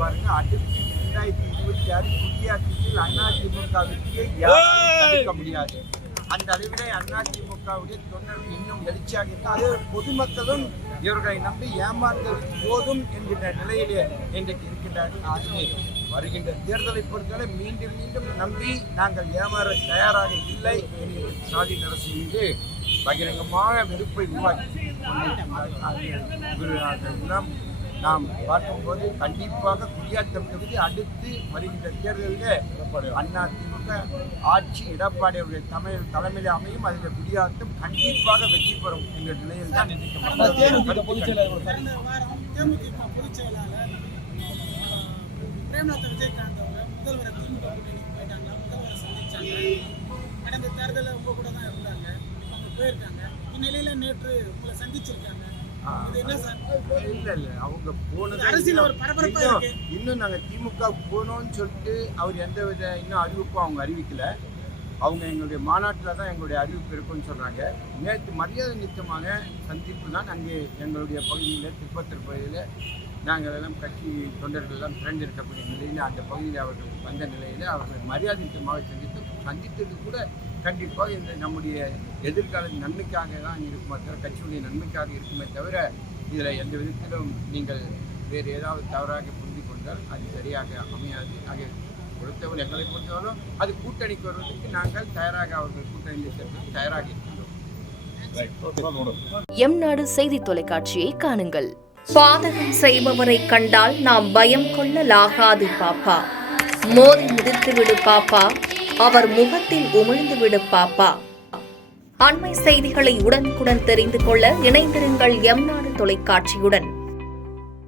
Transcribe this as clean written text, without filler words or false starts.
பாருங்க. அடுத்து 2026 குடியாத்தத்தில் அதிமுகவிற்கு யாரும் தடுக்க முடியாது. அந்த அளவிலே அதிமுகவுடைய தொண்டர்கள் இன்னும் எழுச்சியாக இருக்கு. அது பொதுமக்களும் இவர்களை நம்பி ஏமாந்தது போதும் என்கின்ற நிலையிலே இன்றைக்கு இருக்கின்றார்கள். ஆகவே வருகின்ற தேர்தலை பொறுத்தவரை மீண்டும் மீண்டும் நம்பி நாங்கள் ஏமாற தயாராக இல்லை என்கிற ஸ்டாலின் அரசு மீது பகிரங்கமான வெறுப்பை உருவாக்கி நாம் பார்க்கும்போது கண்டிப்பாக குடியாத்தம் தொகுதி அடுத்து வருகின்ற தேர்தலில் அதிமுக ஆட்சி எடப்பாடியுடைய தலைமையில் அமையும். அதில் குடியாத்தம் கண்டிப்பாக வெற்றி பெறும் என்ற நிலையில் தான் கடந்த தேர்தலில் உங்க கூட தான் இருந்தாங்க, அவங்க போயிருக்காங்க. இந்நிலையில நேற்று உங்களை சந்திச்சிருக்காங்க. இல்ல அவங்க போனது இன்னும் நாங்க திமுக போனோம்னு சொல்லிட்டு அவர் எந்தவித இன்னும் அறிவிப்பும் அவங்க அறிவிக்கல. அவங்க எங்களுடைய மாநாட்டில் தான் எங்களுடைய அறிவிப்பு இருக்குன்னு சொல்றாங்க. நேற்று மரியாதை நிமித்தமான சந்திப்பு தான் அங்கே எங்களுடைய பகுதியில் திருப்பத்தூர் பகுதியில் நாங்கள் எல்லாம் கட்சி தொண்டர்கள் எல்லாம் திரண்டிருக்கக்கூடிய நிலையில் அந்த பகுதியில் அவர்கள் வந்த நிலையில் அவர்கள் மரியாதை நிமித்தமாக சந்தித்தது கூட கண்டிப்பாக இந்த நம்முடைய எதிர்கால நன்மைக்காக தான் இருக்குமே தவிர, கட்சியுடைய நன்மைக்காக இருக்குமே தவிர, இதில் எந்த விதத்திலும் நீங்கள் வேறு ஏதாவது தவறாக புரிந்து கொண்டால் அது சரியாக அமையாது. ஆக பொறுத்தவரை எங்களை பொறுத்தவரையும் அது கூட்டணிக்கு வருவதற்கு நாங்கள் தயாராக அவர்கள் கூட்டணியில் சேர்த்து தயாராக இருக்கின்றோம். எம்நாடு செய்தி தொலைக்காட்சியை காணுங்கள். பாதகம் செய்பவரை கண்டால் நாம் பயம் கொள்ளலாகாது பாப்பா. மோதி மிதித்து விடு பாப்பா, அவர் முகத்தில் உமிழ்ந்து விடு பாப்பா. அண்மை செய்திகளை உடனுக்குடன் தெரிந்து கொள்ள இணைந்திருங்கள் எம்நாடு தொலைக்காட்சியுடன்.